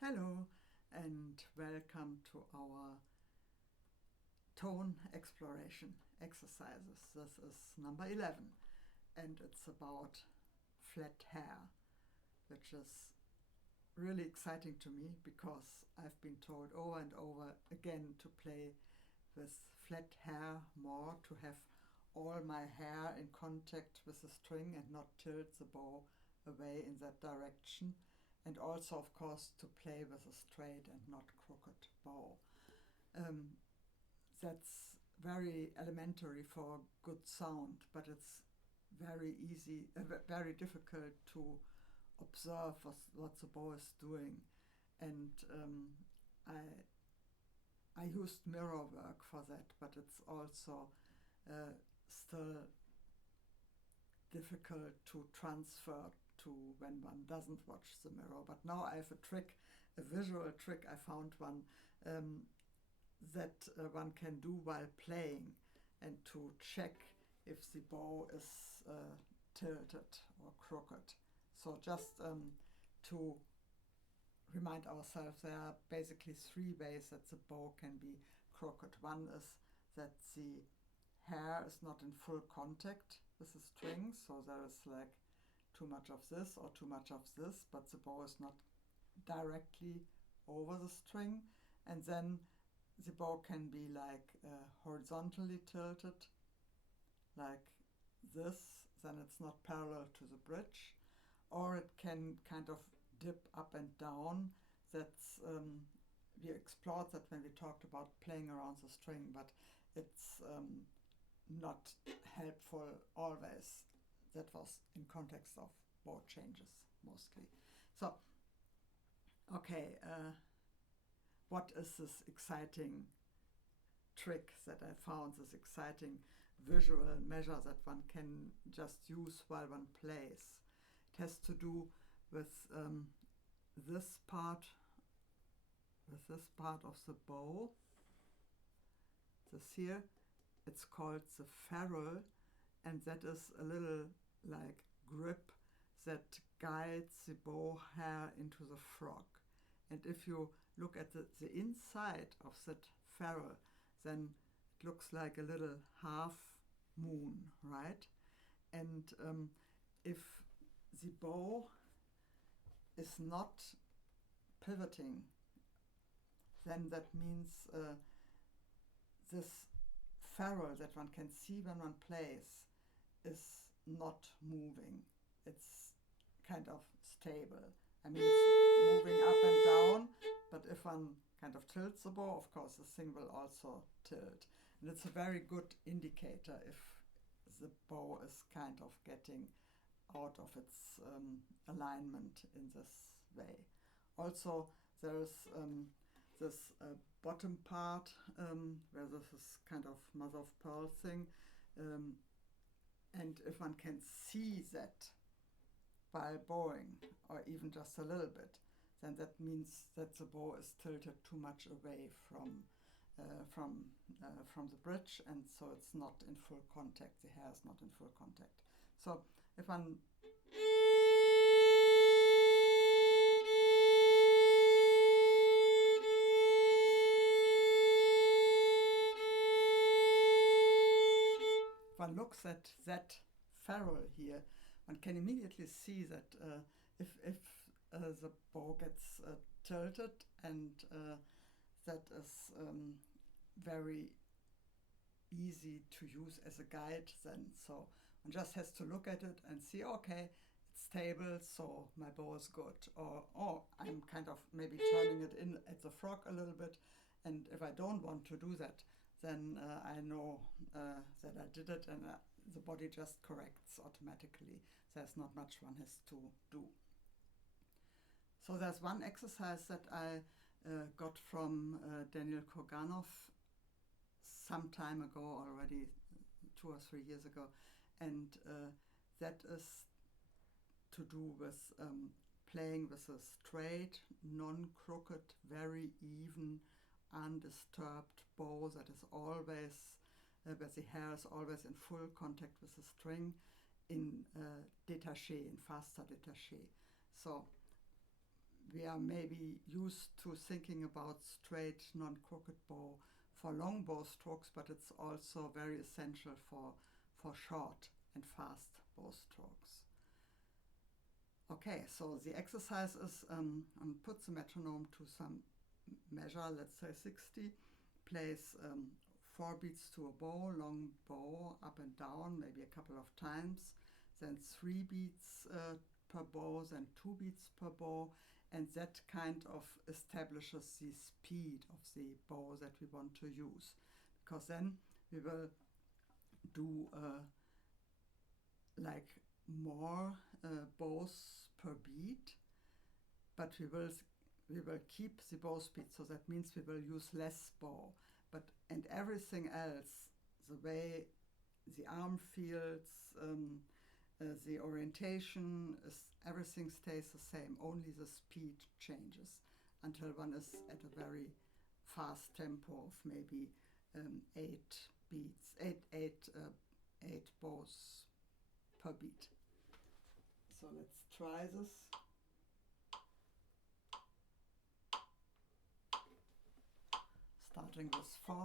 Hello and welcome to our tone exploration exercises. This is number 11 and it's about flat hair, which is really exciting to me because I've been told over and over again to play with flat hair more, to have all my hair in contact with the string and not tilt the bow away in that direction. And also, of course, to play with a straight and not crooked bow. That's very elementary for good sound, but it's very easy, very difficult to observe what the bow is doing. And I used mirror work for that, but it's also still difficult to transfer to when one doesn't watch the mirror. But now I have a trick, a visual trick. I found one that one can do while playing, and to check if the bow is tilted or crooked. So just to remind ourselves, there are basically three ways that the bow can be crooked. One is that the hair is not in full contact with the string, so there is like too much of this or too much of this, but the bow is not directly over the string. And then the bow can be like horizontally tilted, like this, then it's not parallel to the bridge, or it can kind of dip up and down. That's we explored that when we talked about playing around the string, but it's not helpful always. That was in context of bow changes mostly. So, okay, what is this exciting trick that I found, this exciting visual measure that one can just use while one plays? It has to do with this part of the bow. This here, it's called the ferrule, and that is a little like grip that guides the bow hair into the frog. And if you look at the inside of that ferrule, then it looks like a little half moon, right? And if the bow is not pivoting, then that means this ferrule that one can see when one plays is not moving. It's kind of stable. I mean, it's moving up and down, but if one kind of tilts the bow, of course, the thing will also tilt. And it's a very good indicator if the bow is kind of getting out of its alignment in this way. Also, there is this bottom part where this is kind of mother of pearl thing, and if one can see that while bowing, or even just a little bit, then that means that the bow is tilted too much away from the bridge, and so it's not in full contact. The hair is not in full contact. So if one looks at that ferrule here, one can immediately see that if the bow gets tilted, and that is very easy to use as a guide then. So one just has to look at it and see, okay, it's stable, so my bow is good. Or, oh, I'm kind of maybe turning it in at the frog a little bit, and if I don't want to do that, then I know that I did it, and the body just corrects automatically. There's not much one has to do. So there's one exercise that I got from Daniel Koganov some time ago already, 2 or 3 years ago, and that is to do with playing with a straight, non-crooked, very even, undisturbed bow that is always, where the hair is always in full contact with the string, in détaché, in faster détaché. So we are maybe used to thinking about straight, non-crooked bow for long bow strokes, but it's also very essential for short and fast bow strokes. Okay, so the exercise is put the metronome to some measure, let's say 60, place 4 beats to a bow, long bow, up and down, maybe a couple of times, then 3 beats per bow, then 2 beats per bow, and that kind of establishes the speed of the bow that we want to use, because then we will do like more bows per beat, but we will keep the bow speed, so that means we will use less bow, and everything else, the way the arm feels, the orientation, everything stays the same, only the speed changes until one is at a very fast tempo of maybe 8 beats, eight bows per beat. So let's try this. Starting with 4.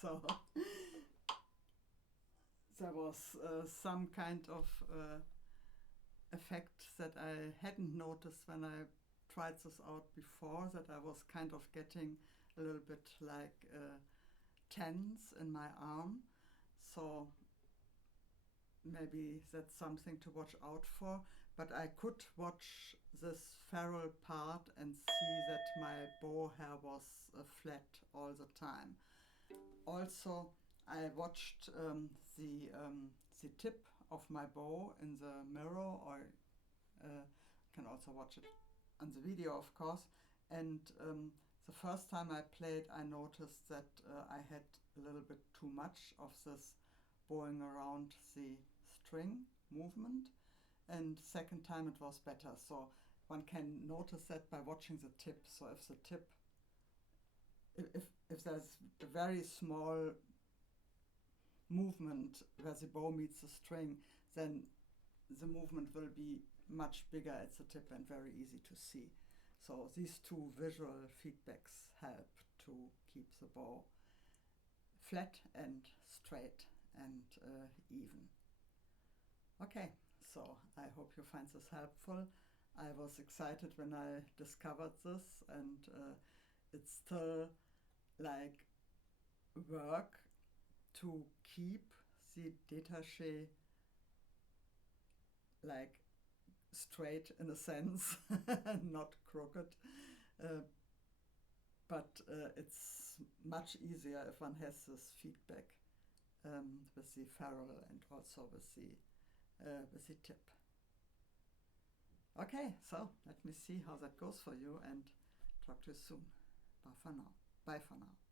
So there was some kind of effect that I hadn't noticed when I tried this out before, that I was kind of getting a little bit like tense in my arm. So maybe that's something to watch out for. But I could watch this ferrule part and see that my bow hair was flat all the time. Also, I watched the tip of my bow in the mirror, or can also watch it on the video, of course. And the first time I played, I noticed that I had a little bit too much of this bowing around the string movement. And second time it was better. So one can notice that by watching the tip. So if the tip, if there's a very small movement where the bow meets the string, then the movement will be much bigger at the tip and very easy to see. So these two visual feedbacks help to keep the bow flat and straight and even. Okay, so I hope you find this helpful. I was excited when I discovered this, and it's still like work to keep the détaché like straight in a sense, not crooked. But it's much easier if one has this feedback with the ferrule and also with the tip. Okay, so let me see how that goes for you and talk to you soon. Bye for now. Bye for now.